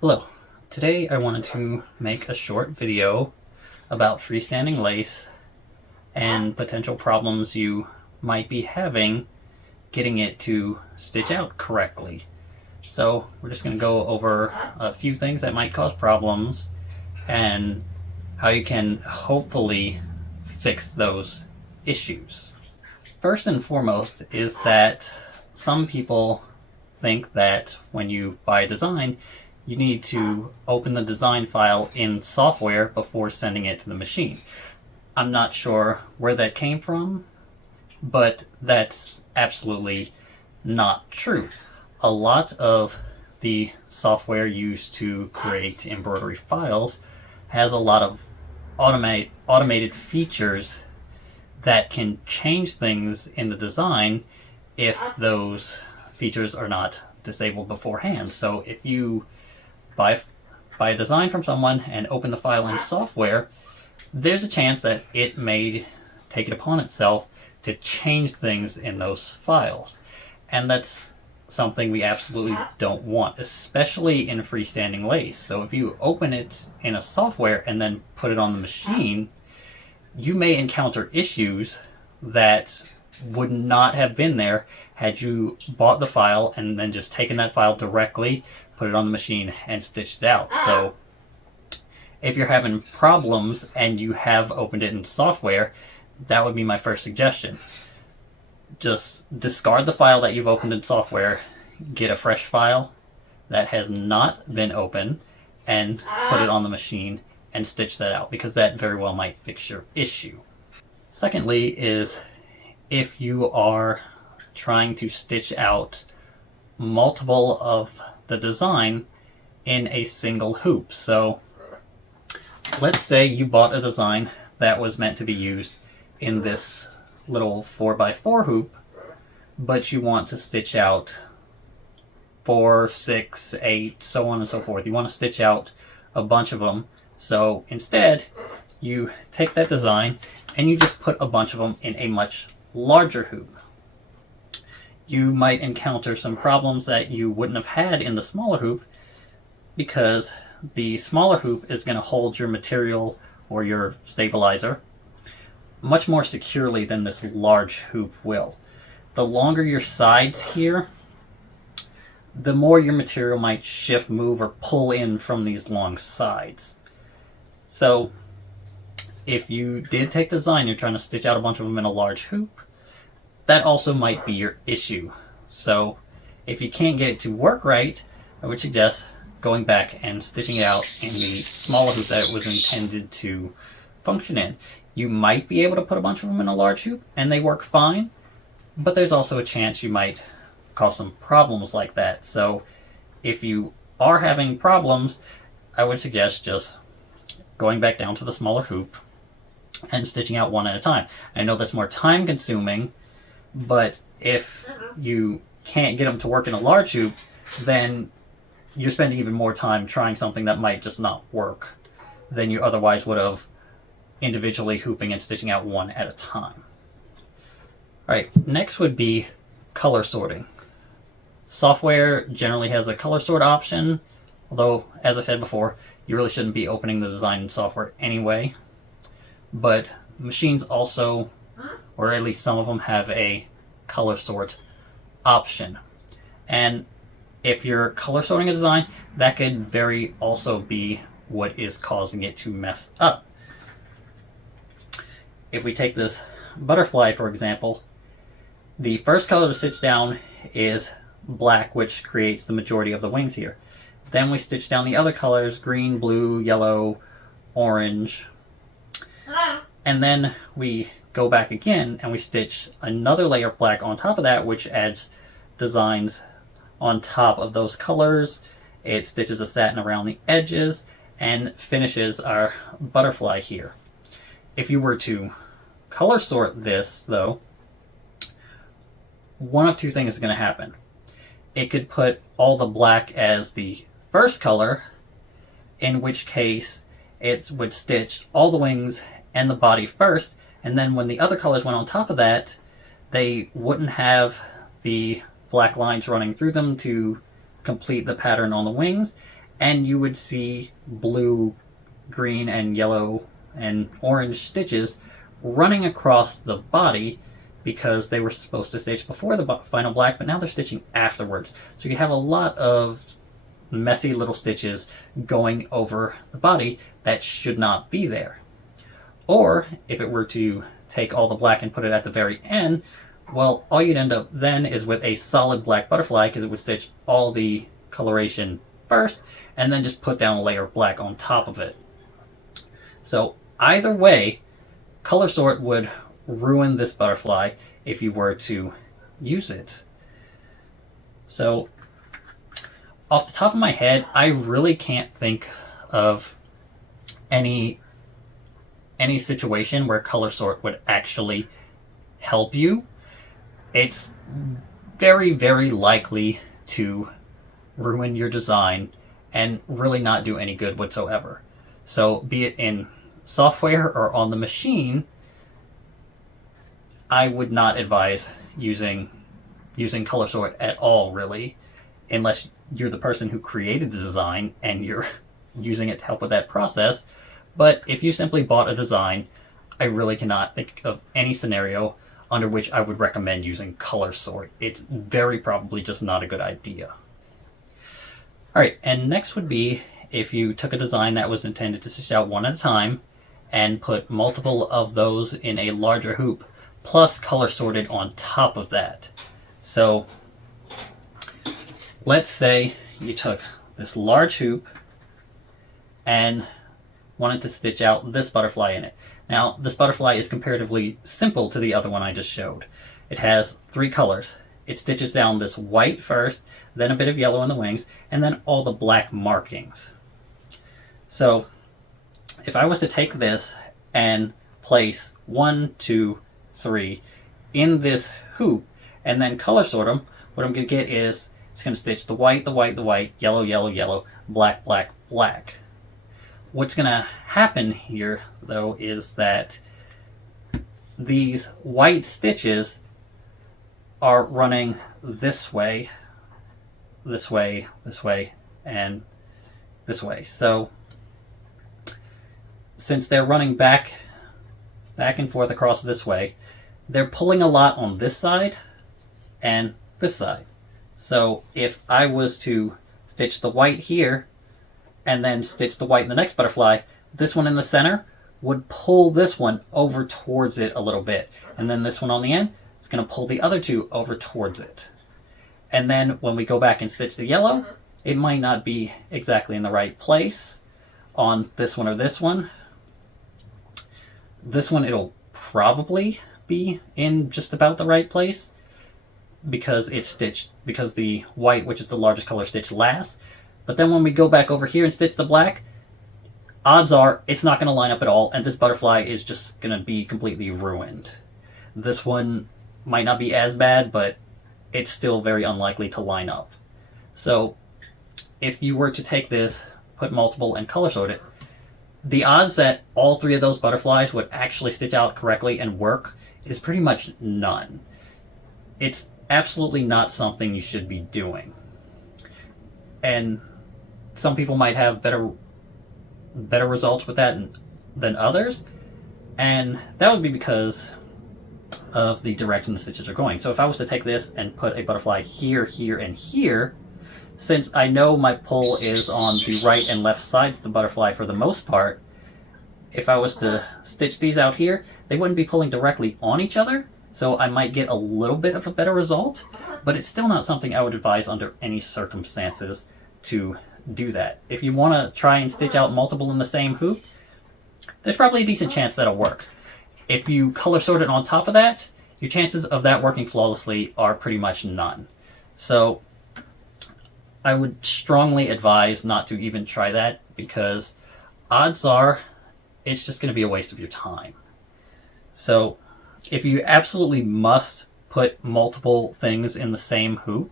Hello, today I wanted to make a short video about freestanding lace and potential problems you might be having getting it to stitch out correctly. So we're just going to go over a few things that might cause problems and how you can hopefully fix those issues. First and foremost is that some people think that when you buy a design, you need to open the design file in software before sending it to the machine. I'm not sure where that came from, but that's absolutely not true. A lot of the software used to create embroidery files has a lot of automated features that can change things in the design if those features are not disabled beforehand. So if you buy a design from someone and open the file in software, there's a chance that it may take it upon itself to change things in those files. And that's something we absolutely don't want, especially in freestanding lace. So if you open it in a software and then put it on the machine, you may encounter issues that would not have been there had you bought the file and then just taken that file directly, put it on the machine, and stitched it out. So if you're having problems and you have opened it in software, that would be my first suggestion. Just discard the file that you've opened in software, get a fresh file that has not been opened, and put it on the machine and stitch that out, because that very well might fix your issue. Secondly is if you are trying to stitch out multiple of the design in a single hoop. So let's say you bought a design that was meant to be used in this little 4x4 hoop, but you want to stitch out 4, 6, 8, so on and so forth. You want to stitch out a bunch of them. So instead, you take that design and you just put a bunch of them in a much larger hoop. You might encounter some problems that you wouldn't have had in the smaller hoop, because the smaller hoop is going to hold your material or your stabilizer much more securely than this large hoop will. The longer your sides here, the more your material might shift, move, or pull in from these long sides. So if you did take the design, you're trying to stitch out a bunch of them in a large hoop, that also might be your issue. So if you can't get it to work right, I would suggest going back and stitching it out in the smaller hoop that it was intended to function in. You might be able to put a bunch of them in a large hoop and they work fine, but there's also a chance you might cause some problems like that. So if you are having problems, I would suggest just going back down to the smaller hoop and stitching out one at a time. I know that's more time consuming, but if you can't get them to work in a large hoop, then you're spending even more time trying something that might just not work than you otherwise would have individually hooping and stitching out one at a time. Alright, next would be color sorting. Software generally has a color sort option, although, as I said before, you really shouldn't be opening the design in software anyway. But machines also, or at least some of them, have a color sort option. And if you're color sorting a design, that could very also be what is causing it to mess up. If we take this butterfly, for example, the first color to stitch down is black, which creates the majority of the wings here. Then we stitch down the other colors, green, blue, yellow, orange. And then we go back again and we stitch another layer of black on top of that, which adds designs on top of those colors. It stitches a satin around the edges and finishes our butterfly here. If you were to color sort this, though, one of two things is going to happen. It could put all the black as the first color, in which case it would stitch all the wings and the body first, and then when the other colors went on top of that, they wouldn't have the black lines running through them to complete the pattern on the wings, and you would see blue, green, and yellow and orange stitches running across the body because they were supposed to stitch before the final black, but now they're stitching afterwards. So you have a lot of messy little stitches going over the body that should not be there. Or if it were to take all the black and put it at the very end, well, all you'd end up then is with a solid black butterfly, because it would stitch all the coloration first and then just put down a layer of black on top of it. So either way, color sort would ruin this butterfly if you were to use it. So off the top of my head, I really can't think of any situation where color sort would actually help you. It's very, very likely to ruin your design and really not do any good whatsoever. So be it in software or on the machine, I would not advise using color sort at all, really, unless you're the person who created the design and you're using it to help with that process. But if you simply bought a design, I really cannot think of any scenario under which I would recommend using color sort. It's very probably just not a good idea. Alright, and next would be if you took a design that was intended to stitch out one at a time and put multiple of those in a larger hoop, plus color sorted on top of that. So let's say you took this large hoop and wanted to stitch out this butterfly in it. Now, this butterfly is comparatively simple to the other one I just showed. It has 3 colors. It stitches down this white first, then a bit of yellow in the wings, and then all the black markings. So if I was to take this and place 1, 2, 3 in this hoop and then color sort them, what I'm going to get is it's going to stitch the white, the white, the white, yellow, yellow, yellow, black, black, black. What's going to happen here, though, is that these white stitches are running this way, this way, this way, and this way. So since they're running back and forth across this way, they're pulling a lot on this side and this side. So if I was to stitch the white here and then stitch the white in the next butterfly, this one in the center would pull this one over towards it a little bit. And then this one on the end is going to pull the other two over towards it. And then when we go back and stitch the yellow, it might not be exactly in the right place on this one or this one. This one, it'll probably be in just about the right place because it's stitched, because the white, which is the largest color, stitched last. But then when we go back over here and stitch the black, odds are it's not going to line up at all, and this butterfly is just going to be completely ruined. This one might not be as bad, but it's still very unlikely to line up. So if you were to take this, put multiple, and color sort it, the odds that all 3 of those butterflies would actually stitch out correctly and work is pretty much none. It's absolutely not something you should be doing. And some people might have better results with that than others, and that would be because of the direction the stitches are going. So if I was to take this and put a butterfly here, here, and here, since I know my pull is on the right and left sides of the butterfly for the most part, if I was to stitch these out here, they wouldn't be pulling directly on each other, so I might get a little bit of a better result, but it's still not something I would advise under any circumstances to do that. If you want to try and stitch out multiple in the same hoop, there's probably a decent chance that'll work. If you color sort it on top of that, your chances of that working flawlessly are pretty much none. So I would strongly advise not to even try that, because odds are it's just going to be a waste of your time. So if you absolutely must put multiple things in the same hoop,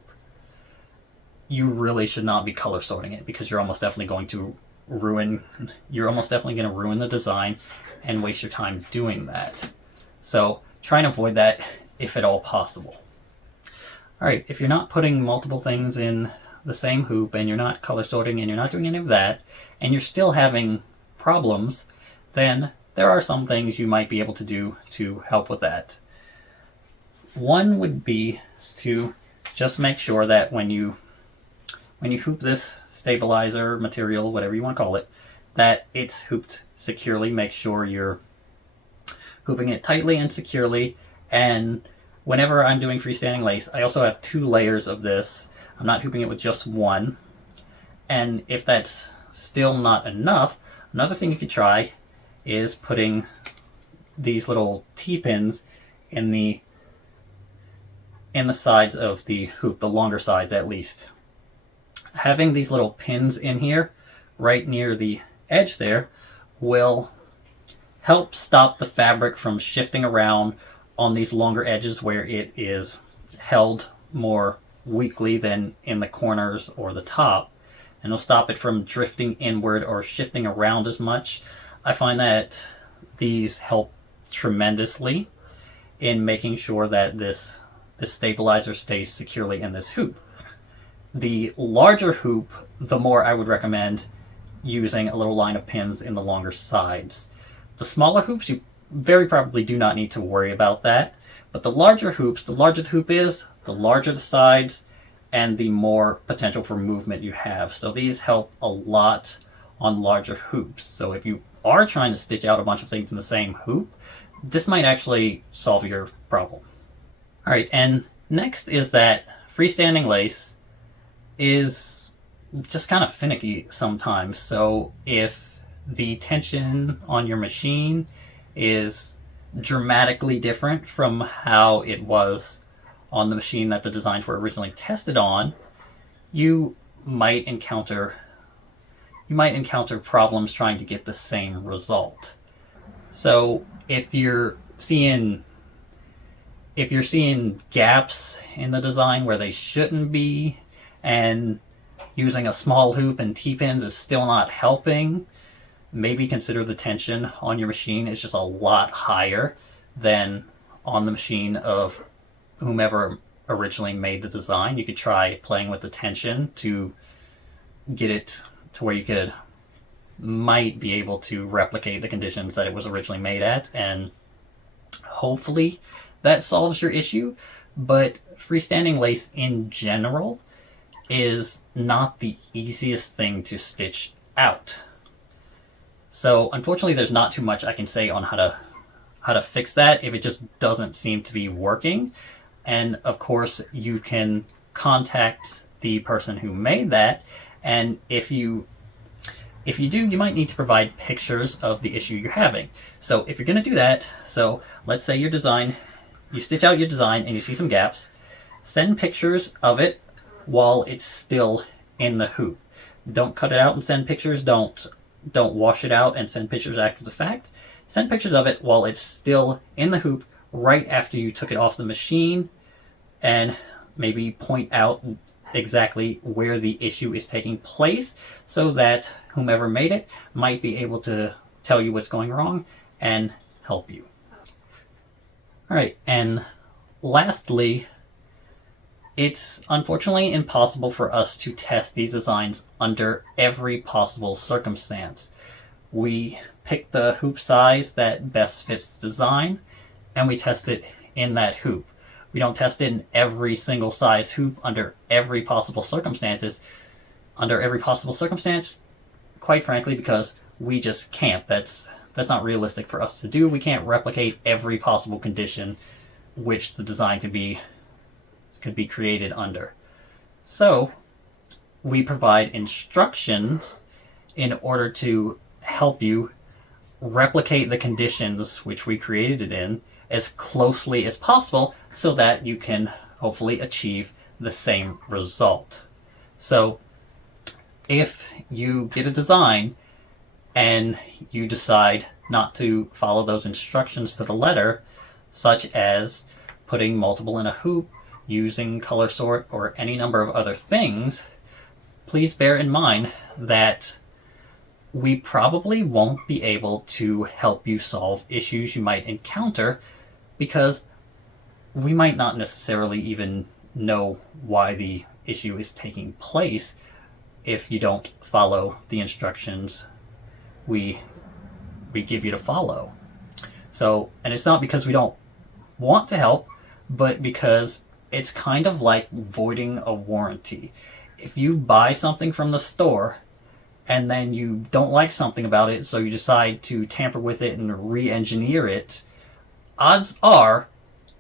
you really should not be color sorting it, because you're almost definitely going to ruin the design and waste your time doing that. So try and avoid that if at all possible. Alright, if you're not putting multiple things in the same hoop and you're not color sorting and you're not doing any of that, and you're still having problems, then there are some things you might be able to do to help with that. One would be to just make sure that when you hoop this stabilizer material, whatever you want to call it, that it's hooped securely. Make sure you're hooping it tightly and securely. And whenever I'm doing freestanding lace, I also have 2 layers of this. I'm not hooping it with just one. And if that's still not enough, another thing you could try is putting these little T-pins in the sides of the hoop, the longer sides at least. Having these little pins in here, right near the edge there, will help stop the fabric from shifting around on these longer edges where it is held more weakly than in the corners or the top, and it'll stop it from drifting inward or shifting around as much. I find that these help tremendously in making sure that this stabilizer stays securely in this hoop. The larger hoop, the more I would recommend using a little line of pins in the longer sides. The smaller hoops, you very probably do not need to worry about that. But the larger hoops, the larger the hoop is, the larger the sides, and the more potential for movement you have. So these help a lot on larger hoops. So if you are trying to stitch out a bunch of things in the same hoop, this might actually solve your problem. All right, and next is that freestanding lace is just kind of finicky sometimes. So if the tension on your machine is dramatically different from how it was on the machine that the designs were originally tested on, you might encounter problems trying to get the same result. So if you're seeing gaps in the design where they shouldn't be, and using a small hoop and T-pins is still not helping, maybe consider the tension on your machine is just a lot higher than on the machine of whomever originally made the design. You could try playing with the tension to get it to where you might be able to replicate the conditions that it was originally made at, and hopefully that solves your issue. But freestanding lace in general is not the easiest thing to stitch out. So unfortunately there's not too much I can say on how to fix that if it just doesn't seem to be working. And of course you can contact the person who made that, and if you do, you might need to provide pictures of the issue you're having. So if you're going to do that, so let's say you stitch out your design and you see some gaps, send pictures of it while it's still in the hoop. Don't cut it out and send pictures. Don't wash it out and send pictures after the fact. Send pictures of it while it's still in the hoop right after you took it off the machine, and maybe point out exactly where the issue is taking place so that whomever made it might be able to tell you what's going wrong and help you. All right, and lastly, it's unfortunately impossible for us to test these designs under every possible circumstance. We pick the hoop size that best fits the design, and we test it in that hoop. We don't test it in every single size hoop under every possible circumstance, quite frankly, because we just can't. That's not realistic for us to do. We can't replicate every possible condition which the design could be created under. So we provide instructions in order to help you replicate the conditions which we created it in as closely as possible so that you can hopefully achieve the same result. So if you get a design and you decide not to follow those instructions to the letter, such as putting multiple in a hoop, using color sort, or any number of other things, please bear in mind that we probably won't be able to help you solve issues you might encounter, because we might not necessarily even know why the issue is taking place if you don't follow the instructions we give you to follow. So, and it's not because we don't want to help, but because it's kind of like voiding a warranty. If you buy something from the store and then you don't like something about it, so you decide to tamper with it and re-engineer it, odds are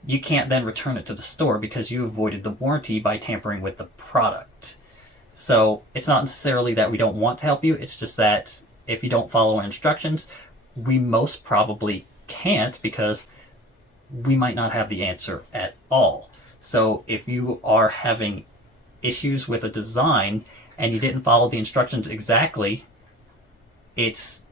you can't then return it to the store because you avoided the warranty by tampering with the product. So it's not necessarily that we don't want to help you, it's just that if you don't follow our instructions, we most probably can't, because we might not have the answer at all. So if you are having issues with a design and you didn't follow the instructions exactly, it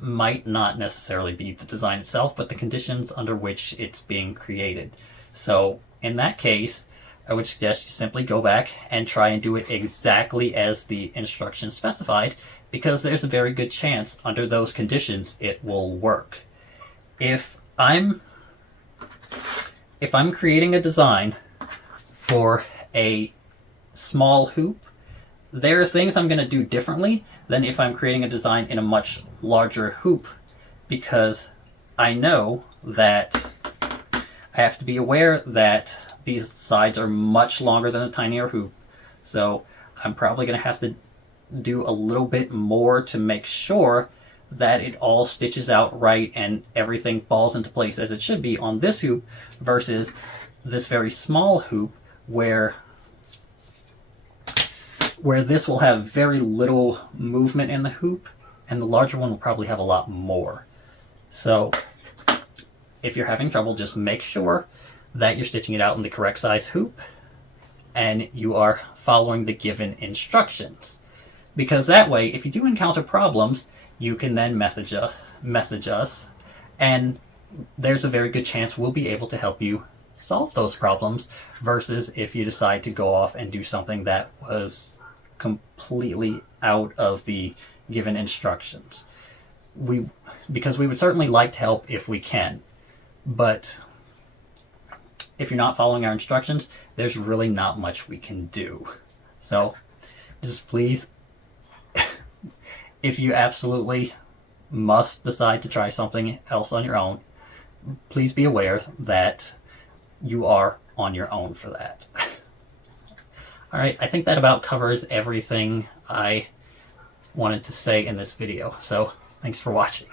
might not necessarily be the design itself, but the conditions under which it's being created. So in that case, I would suggest you simply go back and try and do it exactly as the instructions specified, because there's a very good chance under those conditions it will work. If I'm creating a design for a small hoop, there's things I'm going to do differently than if I'm creating a design in a much larger hoop, because I know that I have to be aware that these sides are much longer than a tinier hoop. So I'm probably going to have to do a little bit more to make sure that it all stitches out right and everything falls into place as it should be on this hoop, versus this very small hoop where this will have very little movement in the hoop, and the larger one will probably have a lot more. So if you're having trouble, just make sure that you're stitching it out in the correct size hoop and you are following the given instructions. Because that way, if you do encounter problems, you can then message us, and there's a very good chance we'll be able to help you solve those problems, versus if you decide to go off and do something that was completely out of the given instructions. Because we would certainly like to help if we can, but if you're not following our instructions, there's really not much we can do. So just please, if you absolutely must decide to try something else on your own, please be aware that you are on your own for that. Alright, I think that about covers everything I wanted to say in this video. So thanks for watching.